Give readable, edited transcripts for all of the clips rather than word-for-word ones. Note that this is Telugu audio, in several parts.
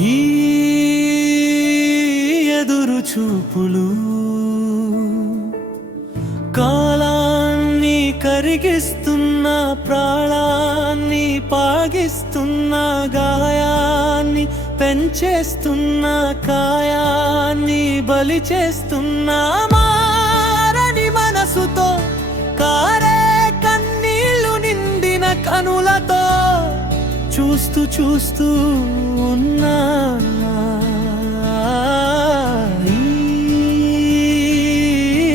ఈ ఎదురు చూపులు కాలాన్ని కరిగిస్తున్న ప్రాణాన్ని పాగిస్తున్న గాయాన్ని పెంచేస్తున్న కాయాన్ని బలి చేస్తున్న మారని మనసుతో కారే కన్నీళ్లు నిండిన కనులతో చూస్తూ చూస్తూ ఉన్నా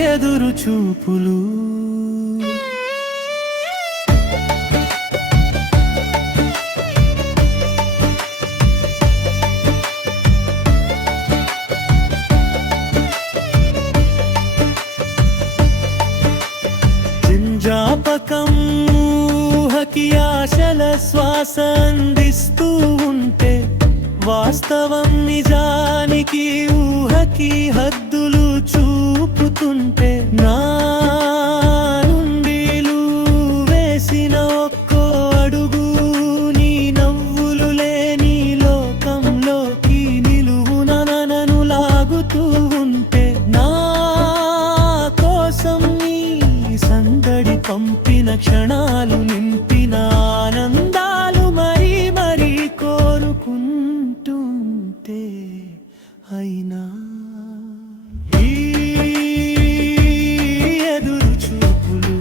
ఎదురు చూపులు జ్ఞాపకం ఊహకి ఆశల శ్వాస అందిస్తూ ఉంటే వాస్తవం నిజానికి ఊహకి హద్దులు చూపుతుంటే నా నుండిలు వేసిన ఒక్కో అడుగు నీ నవ్వులు లేని లోకంలోకి నిలువున నన్ను లాగుతూ ఉంటే నా కోసం నీ సందడి పంపిన క్షణాలు నింపిన ఆనందాలు మరీ మరీ కోరుకుంటుంటే అయినా ఈ ఎదురు చూపులు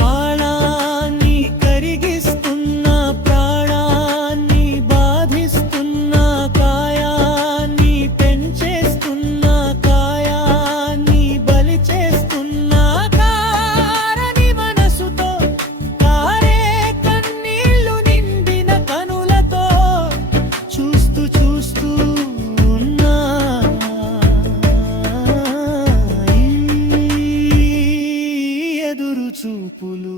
కాలాన్ని కరిగిస్తున్న ప్రాణాన్ని బాధిస్తున్న కాయాన్ని పెంచేస్తున్న కాయాన్ని బలి చేస్తున్న కారని మనసుతో కారే కన్నీళ్లు నిండిన కనులతో చూస్తూ చూస్తూ ఉన్నా ఈ ఎదురు చూపులు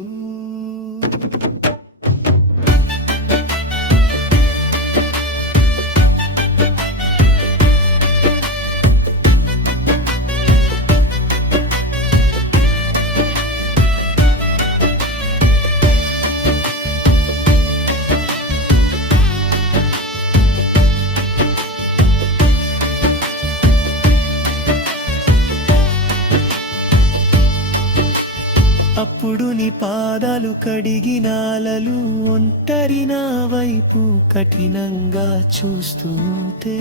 అప్పుడు నీ పాదాలు కడిగినాలలు ఒంటరి నా వైపు కఠినంగా చూస్తుంటే